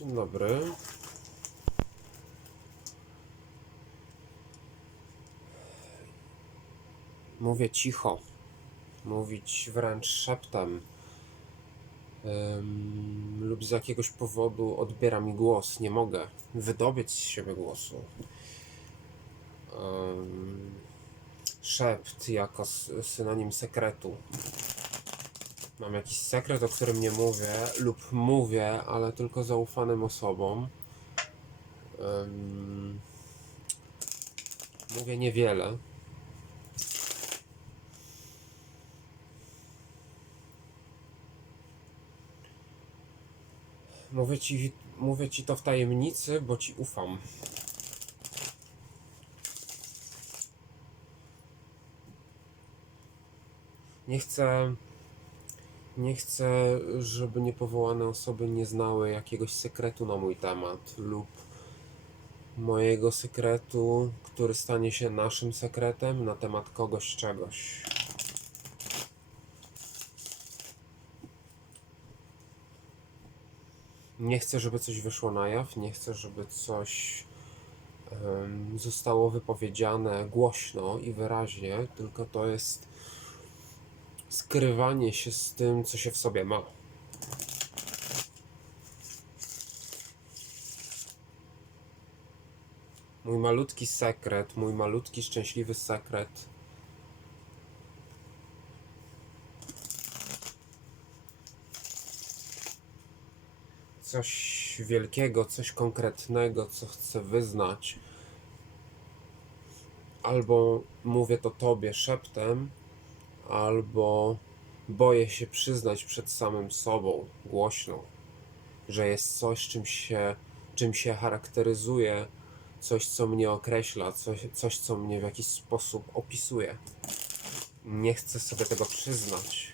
Dzień dobry. Mówię cicho. Mówić wręcz szeptem. Ym, lub z jakiegoś powodu odbiera mi głos. Nie mogę wydobyć z siebie głosu. Ym, szept jako synonim sekretu. Mam jakiś sekret, o którym nie mówię, lub mówię, ale tylko zaufanym osobom. Ym, mówię niewiele. Mówię ci, mówię ci to w tajemnicy, bo ci ufam. Nie chcę. Nie chcę, żeby niepowołane osoby nie znały jakiegoś sekretu na mój temat lub mojego sekretu, który stanie się naszym sekretem na temat kogoś czegoś. Nie chcę, żeby coś wyszło na jaw, nie chcę, żeby coś em, zostało wypowiedziane głośno i wyraźnie, tylko to jest skrywanie się z tym, co się w sobie ma. Mój malutki sekret, mój malutki szczęśliwy sekret. Coś wielkiego, coś konkretnego, co chcę wyznać. Albo mówię to tobie szeptem, albo boję się przyznać przed samym sobą głośno, że jest coś, czym się, czym się charakteryzuje, coś, co mnie określa, coś, coś, co mnie w jakiś sposób opisuje. Nie chcę sobie tego przyznać,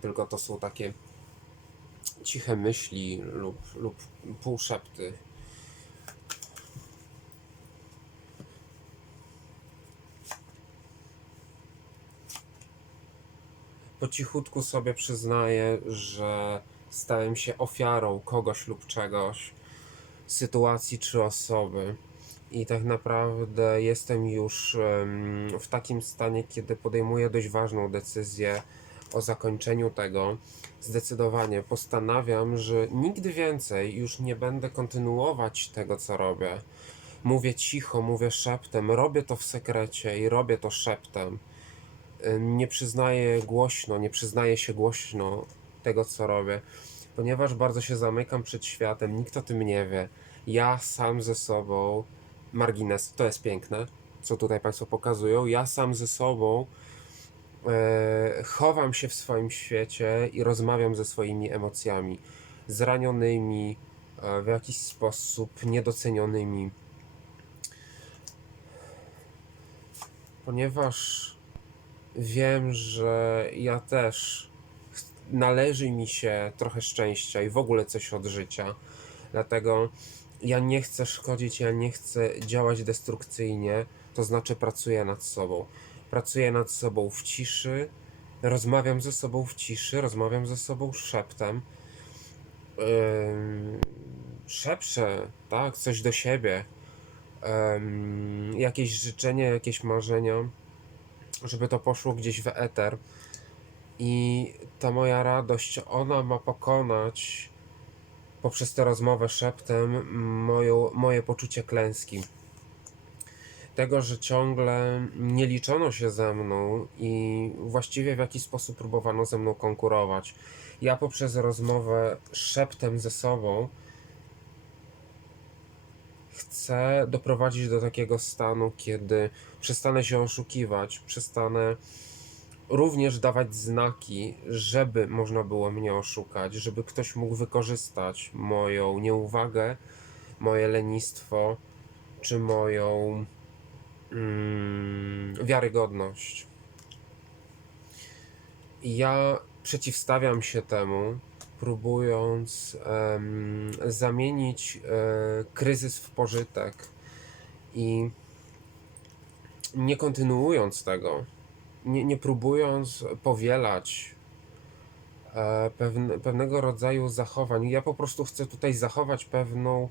tylko to są takie ciche myśli lub, lub półszepty. Po cichutku sobie przyznaję, że stałem się ofiarą kogoś lub czegoś, sytuacji czy osoby. I tak naprawdę jestem już w takim stanie, kiedy podejmuję dość ważną decyzję o zakończeniu tego. Zdecydowanie postanawiam, że nigdy więcej już nie będę kontynuować tego, co robię. Mówię cicho, mówię szeptem, robię to w sekrecie i robię to szeptem nie przyznaję głośno, nie przyznaję się głośno tego, co robię, ponieważ bardzo się zamykam przed światem, nikt o tym nie wie. Ja sam ze sobą, margines, to jest piękne, co tutaj Państwo pokazują, ja sam ze sobą e, chowam się w swoim świecie i rozmawiam ze swoimi emocjami, zranionymi, e, w jakiś sposób niedocenionymi. Ponieważ wiem, że ja też należy mi się trochę szczęścia i w ogóle coś od życia. Dlatego ja nie chcę szkodzić, ja nie chcę działać destrukcyjnie, to znaczy pracuję nad sobą. Pracuję nad sobą w ciszy, rozmawiam ze sobą w ciszy, rozmawiam ze sobą szeptem. Ym, szepczę, tak, coś do siebie. Ym, jakieś życzenia, jakieś marzenia żeby to poszło gdzieś w eter. I ta moja radość, ona ma pokonać poprzez tę rozmowę szeptem moją, moje poczucie klęski. Tego, że ciągle nie liczono się ze mną i właściwie w jakiś sposób próbowano ze mną konkurować. Ja poprzez rozmowę szeptem ze sobą chcę doprowadzić do takiego stanu, kiedy przestanę się oszukiwać, przestanę również dawać znaki, żeby można było mnie oszukać, żeby ktoś mógł wykorzystać moją nieuwagę, moje lenistwo czy moją mm, wiarygodność. Ja przeciwstawiam się temu, próbując em, zamienić e, kryzys w pożytek i nie kontynuując tego, nie, nie próbując powielać e, pewne, pewnego rodzaju zachowań. Ja po prostu chcę tutaj zachować pewną,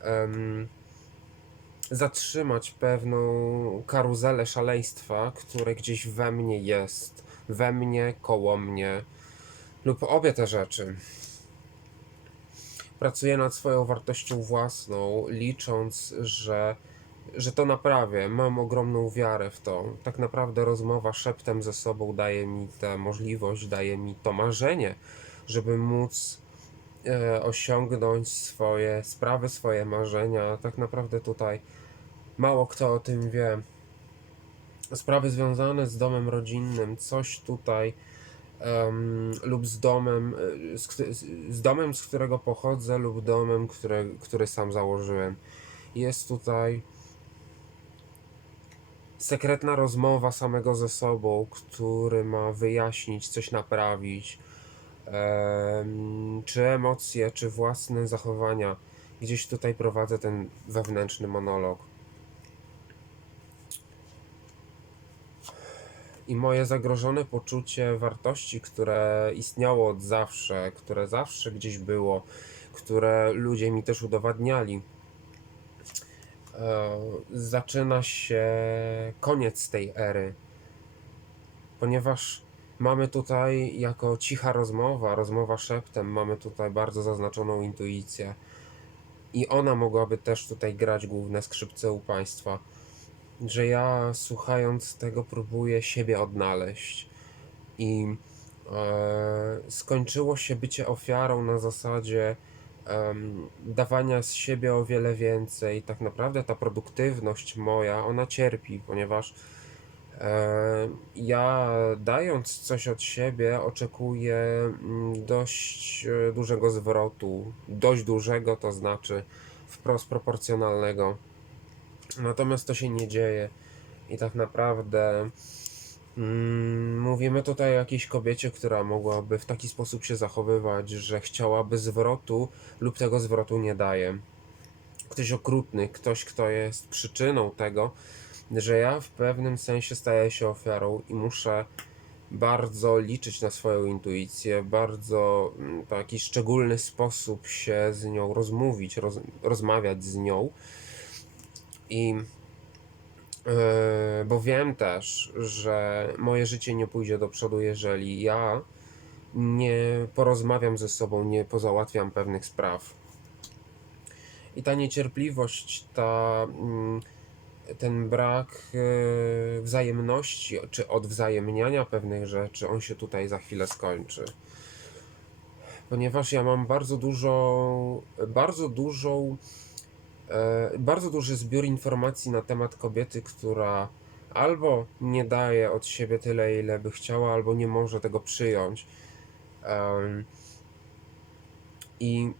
em, zatrzymać pewną karuzelę szaleństwa, które gdzieś we mnie jest, we mnie, koło mnie, lub obie te rzeczy. Pracuję nad swoją wartością własną, licząc, że, że to naprawię. Mam ogromną wiarę w to. Tak naprawdę rozmowa szeptem ze sobą daje mi tę możliwość, daje mi to marzenie, żeby móc e, osiągnąć swoje sprawy, swoje marzenia. Tak naprawdę tutaj mało kto o tym wie. Sprawy związane z domem rodzinnym, coś tutaj em, lub z domem, e, z, z- domem, z którego pochodzę, lub domem, które, który sam założyłem. Jest tutaj sekretna rozmowa samego ze sobą, który ma wyjaśnić, coś naprawić, em, czy emocje, czy własne zachowania. Gdzieś tutaj prowadzę ten wewnętrzny monolog. I moje zagrożone poczucie wartości, które istniało od zawsze, które zawsze gdzieś było, które ludzie mi też udowadniali, e, zaczyna się koniec tej ery, ponieważ mamy tutaj jako cicha rozmowa, rozmowa szeptem, mamy tutaj bardzo zaznaczoną intuicję. I ona mogłaby też tutaj grać główne skrzypce u państwa że ja słuchając tego próbuję siebie odnaleźć i e, skończyło się bycie ofiarą na zasadzie em, dawania z siebie o wiele więcej. Tak naprawdę ta produktywność moja, ona cierpi, ponieważ e, ja dając coś od siebie oczekuję mm, dość e, dużego zwrotu. Dość dużego to znaczy wprost proporcjonalnego. Natomiast to się nie dzieje i tak naprawdę mm, mówimy tutaj o jakiejś kobiecie, która mogłaby w taki sposób się zachowywać, że chciałaby zwrotu lub tego zwrotu nie daje. Ktoś okrutny, ktoś, kto jest przyczyną tego, że ja w pewnym sensie staję się ofiarą i muszę bardzo liczyć na swoją intuicję, bardzo mm, taki szczególny sposób się z nią rozmówić, roz, rozmawiać z nią. I e, bo wiem też, że moje życie nie pójdzie do przodu, jeżeli ja nie porozmawiam ze sobą, nie pozałatwiam pewnych spraw. I ta niecierpliwość, ta, mm, ten brak e, wzajemności czy odwzajemniania pewnych rzeczy, on się tutaj za chwilę skończy. Ponieważ ja mam bardzo dużo, bardzo dużą bardzo duży zbiór informacji na temat kobiety, która albo nie daje od siebie tyle, ile by chciała, albo nie może tego przyjąć. I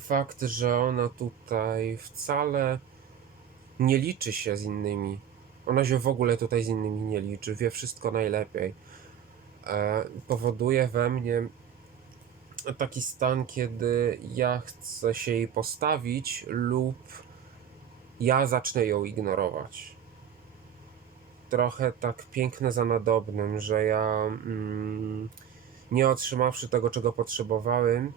fakt, że ona tutaj wcale nie liczy się z innymi. Ona się w ogóle tutaj z innymi nie liczy, wie wszystko najlepiej. E, powoduje we mnie taki stan, kiedy ja chcę się jej postawić lub ja zacznę ją ignorować. Trochę tak piękne za nadobnym, że ja mm, nie otrzymawszy tego, czego potrzebowałem,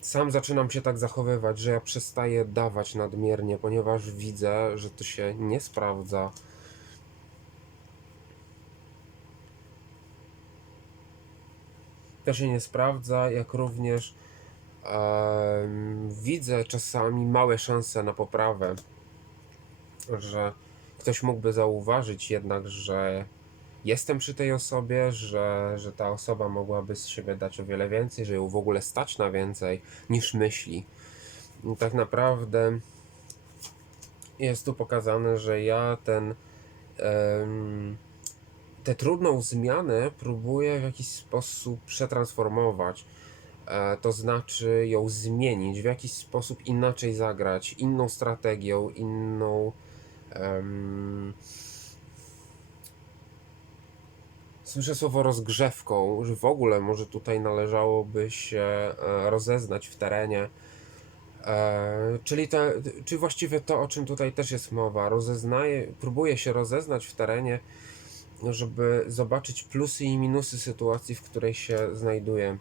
sam zaczynam się tak zachowywać, że ja przestaję dawać nadmiernie, ponieważ widzę, że to się nie sprawdza. To się nie sprawdza, jak również em, widzę czasami małe szanse na poprawę, że ktoś mógłby zauważyć jednak, że jestem przy tej osobie, że, że ta osoba mogłaby z siebie dać o wiele więcej, że ją w ogóle stać na więcej niż myśli. I tak naprawdę jest tu pokazane, że ja ten tę trudną zmianę próbuję w jakiś sposób przetransformować. E, to znaczy ją zmienić, w jakiś sposób inaczej zagrać, inną strategią, inną. Słyszę słowo rozgrzewką, że w ogóle może tutaj należałoby się e, rozeznać w terenie. E, czyli, czyli właściwie to, o czym tutaj też jest mowa, rozeznaje, próbuje się rozeznać w terenie żeby zobaczyć plusy i minusy sytuacji, w której się znajduję.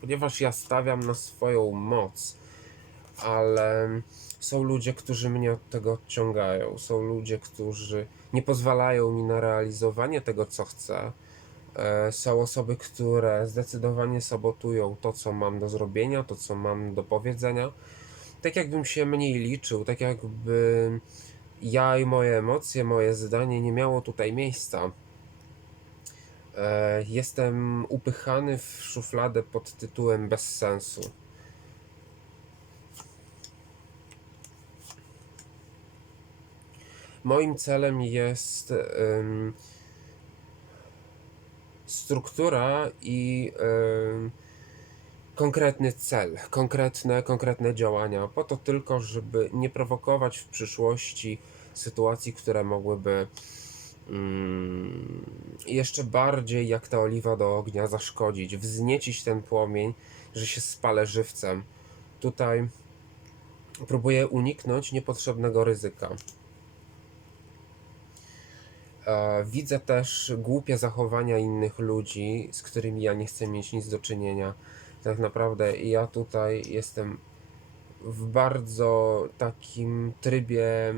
Ponieważ ja stawiam na swoją moc, ale są ludzie, którzy mnie od tego odciągają. Są ludzie, którzy nie pozwalają mi na realizowanie tego, co chcę. E, Są osoby, które zdecydowanie sabotują to, co mam do zrobienia, to, co mam do powiedzenia. Tak jakbym się mniej liczył, tak jakby ja i moje emocje, moje zdanie nie miało tutaj miejsca. E, Jestem upychany w szufladę pod tytułem bez sensu. Moim celem jest struktura i konkretny cel, konkretne, konkretne działania, po to tylko, żeby nie prowokować w przyszłości sytuacji, które mogłyby mm, jeszcze bardziej jak ta oliwa do ognia zaszkodzić, wzniecić ten płomień, że się spalę żywcem. Tutaj próbuję uniknąć niepotrzebnego ryzyka. E, Widzę też głupie zachowania innych ludzi, z którymi ja nie chcę mieć nic do czynienia. Tak naprawdę ja tutaj jestem w bardzo takim trybie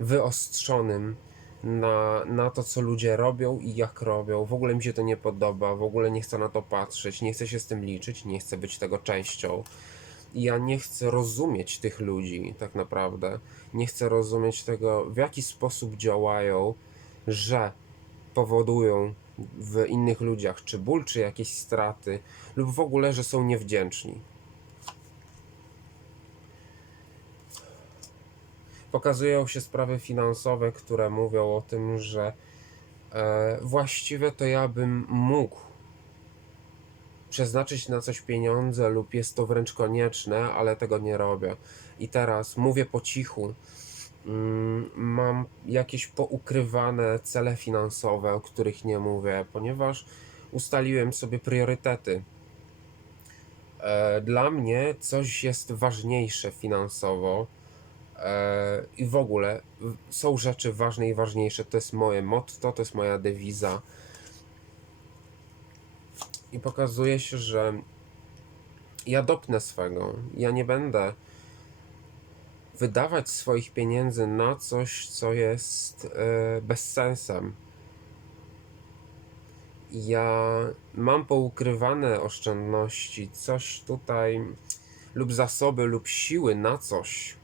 wyostrzonym na, na to, co ludzie robią i jak robią. W ogóle mi się to nie podoba, w ogóle nie chcę na to patrzeć, nie chcę się z tym liczyć, nie chcę być tego częścią. Ja nie chcę rozumieć tych ludzi, tak naprawdę. Nie chcę rozumieć tego, w jaki sposób działają, że powodują w innych ludziach czy ból, czy jakieś straty, lub w ogóle, że są niewdzięczni. Pokazują się sprawy finansowe, które mówią o tym, że e, właściwie to ja bym mógł przeznaczyć na coś pieniądze, lub jest to wręcz konieczne, ale tego nie robię. I teraz mówię po cichu. Mm, Jakieś poukrywane cele finansowe, o których nie mówię, ponieważ ustaliłem sobie priorytety. E, Dla mnie coś jest ważniejsze finansowo e, i w ogóle są rzeczy ważne i ważniejsze. To jest moje motto, to jest moja dewiza. I pokazuje się, że ja dopnę swego. Ja nie będę wydawać swoich pieniędzy na coś, co jest e, bezsensem. Ja mam poukrywane oszczędności, coś tutaj, lub zasoby, lub siły na coś,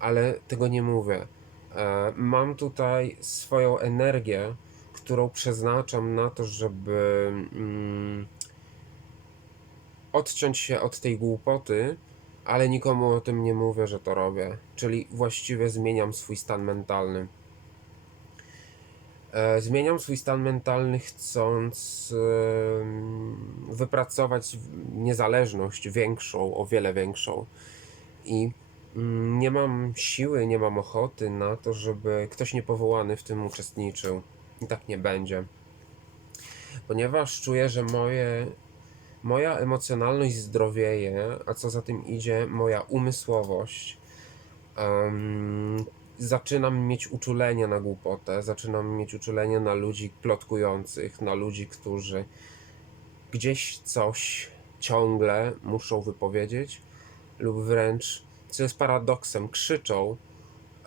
ale tego nie mówię. E, mam tutaj swoją energię, którą przeznaczam na to, żeby mm, odciąć się od tej głupoty, ale nikomu o tym nie mówię, że to robię. Czyli właściwie zmieniam swój stan mentalny. E, Zmieniam swój stan mentalny, chcąc wypracować niezależność większą, o wiele większą. I mm, nie mam siły, nie mam ochoty na to, żeby ktoś niepowołany w tym uczestniczył. I tak nie będzie. Ponieważ czuję, że moje, moja emocjonalność zdrowieje, a co za tym idzie, moja umysłowość. Em, zaczynam mieć uczulenie na głupotę, zaczynam mieć uczulenie na ludzi plotkujących, na ludzi, którzy gdzieś coś ciągle muszą wypowiedzieć, lub wręcz, co jest paradoksem, krzyczą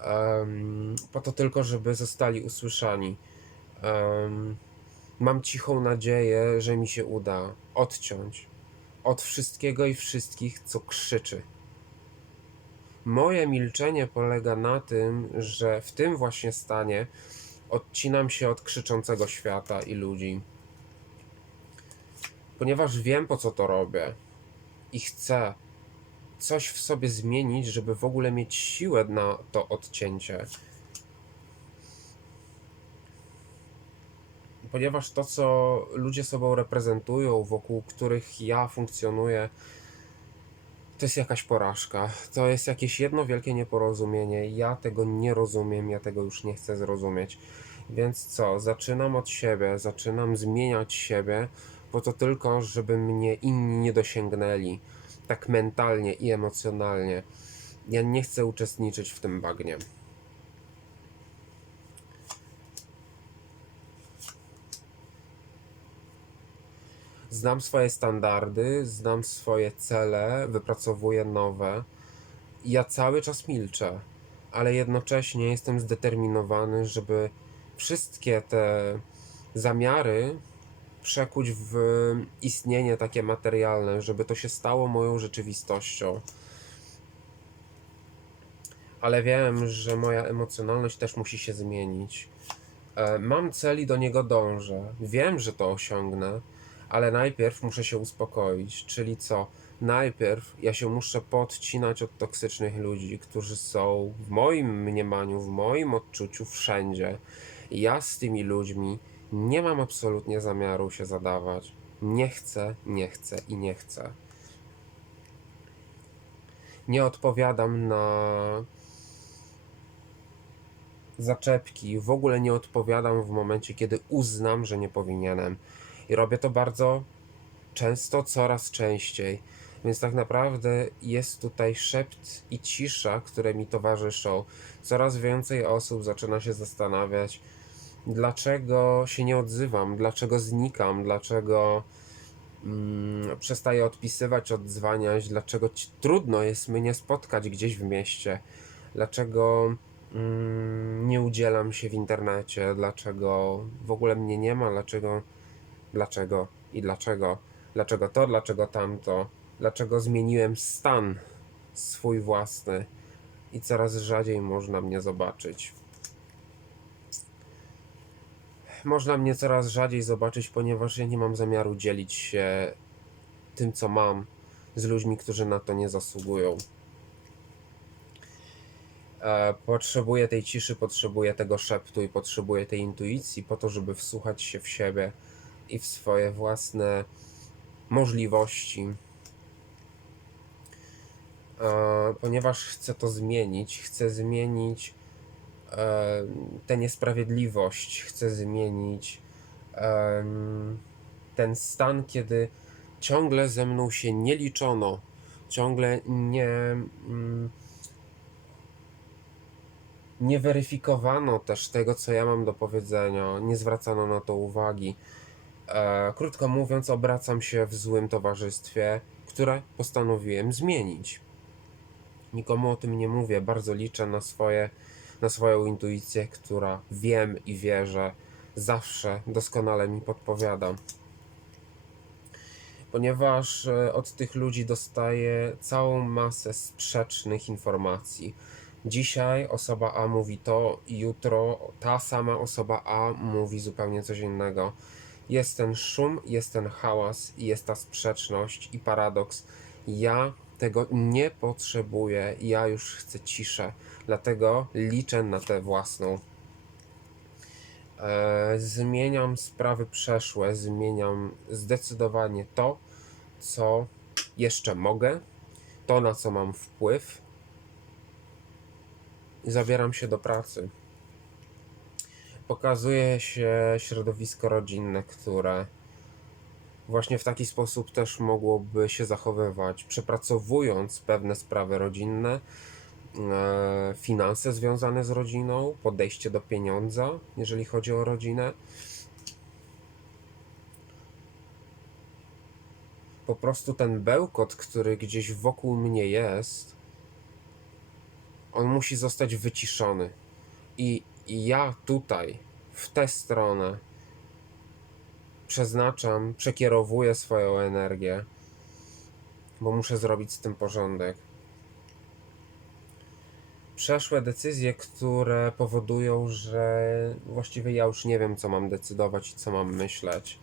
em, po to tylko, żeby zostali usłyszani. Em, mam cichą nadzieję, że mi się uda odciąć od wszystkiego i wszystkich, co krzyczy. Moje milczenie polega na tym, że w tym właśnie stanie odcinam się od krzyczącego świata i ludzi. Ponieważ wiem po co to robię i chcę coś w sobie zmienić, żeby w ogóle mieć siłę na to odcięcie. Ponieważ to, co ludzie sobą reprezentują, wokół których ja funkcjonuję, to jest jakaś porażka. To jest jakieś jedno wielkie nieporozumienie. Ja tego nie rozumiem, ja tego już nie chcę zrozumieć. Więc co? Zaczynam od siebie, zaczynam zmieniać siebie, po to tylko, żeby mnie inni nie dosięgnęli. Tak mentalnie i emocjonalnie. Ja nie chcę uczestniczyć w tym bagnie. Znam swoje standardy, znam swoje cele, wypracowuję nowe. Ja cały czas milczę, ale jednocześnie jestem zdeterminowany, żeby wszystkie te zamiary przekuć w istnienie takie materialne, żeby to się stało moją rzeczywistością. Ale wiem, że moja emocjonalność też musi się zmienić. E, Mam cel i do niego dążę. Wiem, że to osiągnę, ale najpierw muszę się uspokoić. Czyli co? Najpierw ja się muszę podcinać od toksycznych ludzi, którzy są w moim mniemaniu, w moim odczuciu wszędzie. Ja z tymi ludźmi nie mam absolutnie zamiaru się zadawać. Nie chcę, nie chcę i nie chcę. Nie odpowiadam na zaczepki, w ogóle nie odpowiadam w momencie, kiedy uznam, że nie powinienem. I robię to bardzo często, coraz częściej. Więc tak naprawdę jest tutaj szept i cisza, które mi towarzyszą. Coraz więcej osób zaczyna się zastanawiać, dlaczego się nie odzywam, dlaczego znikam, dlaczego mm, przestaję odpisywać, odzwaniać, dlaczego trudno jest mnie spotkać gdzieś w mieście, dlaczego mm, nie udzielam się w internecie, dlaczego w ogóle mnie nie ma, dlaczego, dlaczego i dlaczego, dlaczego to, dlaczego tamto, dlaczego zmieniłem stan swój własny i coraz rzadziej można mnie zobaczyć. Można mnie coraz rzadziej zobaczyć, ponieważ ja nie mam zamiaru dzielić się tym, co mam, z ludźmi, którzy na to nie zasługują. E, Potrzebuję tej ciszy, potrzebuję tego szeptu i potrzebuję tej intuicji po to, żeby wsłuchać się w siebie i w swoje własne możliwości. E, Ponieważ chcę to zmienić, chcę zmienić e, tę niesprawiedliwość, chcę zmienić ten stan, kiedy ciągle ze mną się nie liczono, ciągle nie. mm, nie weryfikowano też tego, co ja mam do powiedzenia, nie zwracano na to uwagi. E, krótko mówiąc, obracam się w złym towarzystwie, które postanowiłem zmienić. Nikomu o tym nie mówię, bardzo liczę na, swoje, na swoją intuicję, która wiem i wierzę, zawsze doskonale mi podpowiada. Ponieważ e, od tych ludzi dostaję całą masę sprzecznych informacji. Dzisiaj osoba A mówi to, jutro ta sama osoba A mówi zupełnie coś innego. Jest ten szum, jest ten hałas, jest ta sprzeczność i paradoks. Ja tego nie potrzebuję, ja już chcę ciszę, dlatego liczę na tę własną. E, zmieniam sprawy przeszłe, zmieniam zdecydowanie to, co jeszcze mogę, to na co mam wpływ zabieram się do pracy. Pokazuje się środowisko rodzinne, które właśnie w taki sposób też mogłoby się zachowywać, przepracowując pewne sprawy rodzinne, e, finanse związane z rodziną, podejście do pieniądza, jeżeli chodzi o rodzinę. Po prostu ten bełkot, który gdzieś wokół mnie jest, on musi zostać wyciszony. I, i ja tutaj, w tę stronę, przeznaczam, przekierowuję swoją energię, bo muszę zrobić z tym porządek. Przeszłe decyzje, które powodują, że właściwie ja już nie wiem, co mam decydować i co mam myśleć.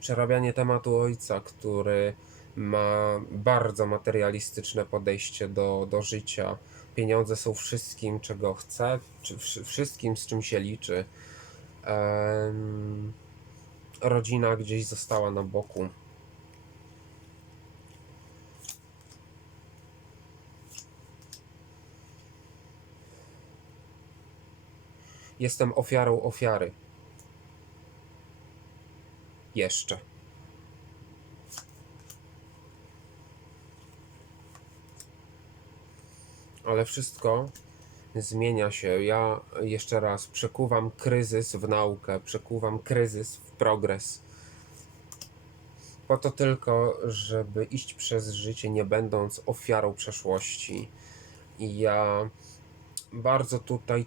Przerabianie tematu ojca, który ma bardzo materialistyczne podejście do, do życia. Pieniądze są wszystkim, czego chce, czy wszy- wszystkim, z czym się liczy. Rodzina gdzieś została na boku. Jestem ofiarą ofiary. Jeszcze. Ale wszystko zmienia się. Ja jeszcze raz przekuwam kryzys w naukę, przekuwam kryzys w progres. Po to tylko, żeby iść przez życie, nie będąc ofiarą przeszłości. I ja bardzo tutaj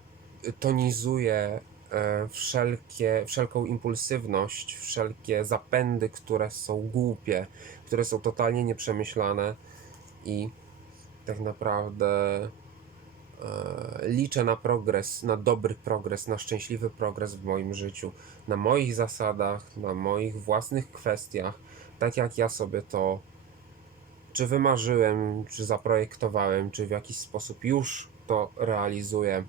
tonizuję e, wszelkie, wszelką impulsywność, wszelkie zapędy, które są głupie, które są totalnie nieprzemyślane i tak naprawdę e, liczę na progres, na dobry progres, na szczęśliwy progres w moim życiu, na moich zasadach, na moich własnych kwestiach, tak jak ja sobie to czy wymarzyłem, czy zaprojektowałem, czy w jakiś sposób już to realizuję.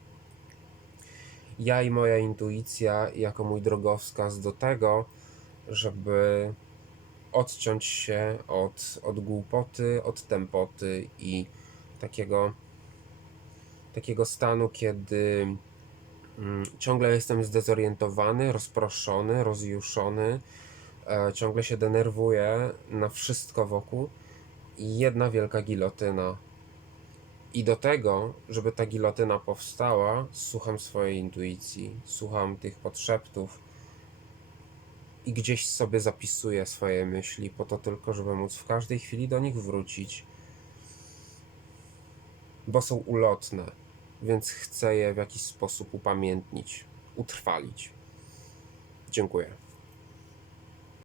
Ja i moja intuicja jako mój drogowskaz do tego, żeby odciąć się od, od głupoty, od tempoty i takiego, takiego stanu, kiedy mm, ciągle jestem zdezorientowany, rozproszony, rozjuszony, e, ciągle się denerwuję na wszystko wokół i jedna wielka gilotyna. I do tego, żeby ta gilotyna powstała, słucham swojej intuicji, słucham tych podszeptów i gdzieś sobie zapisuję swoje myśli, po to tylko, żeby móc w każdej chwili do nich wrócić, bo są ulotne, więc chcę je w jakiś sposób upamiętnić, utrwalić. Dziękuję.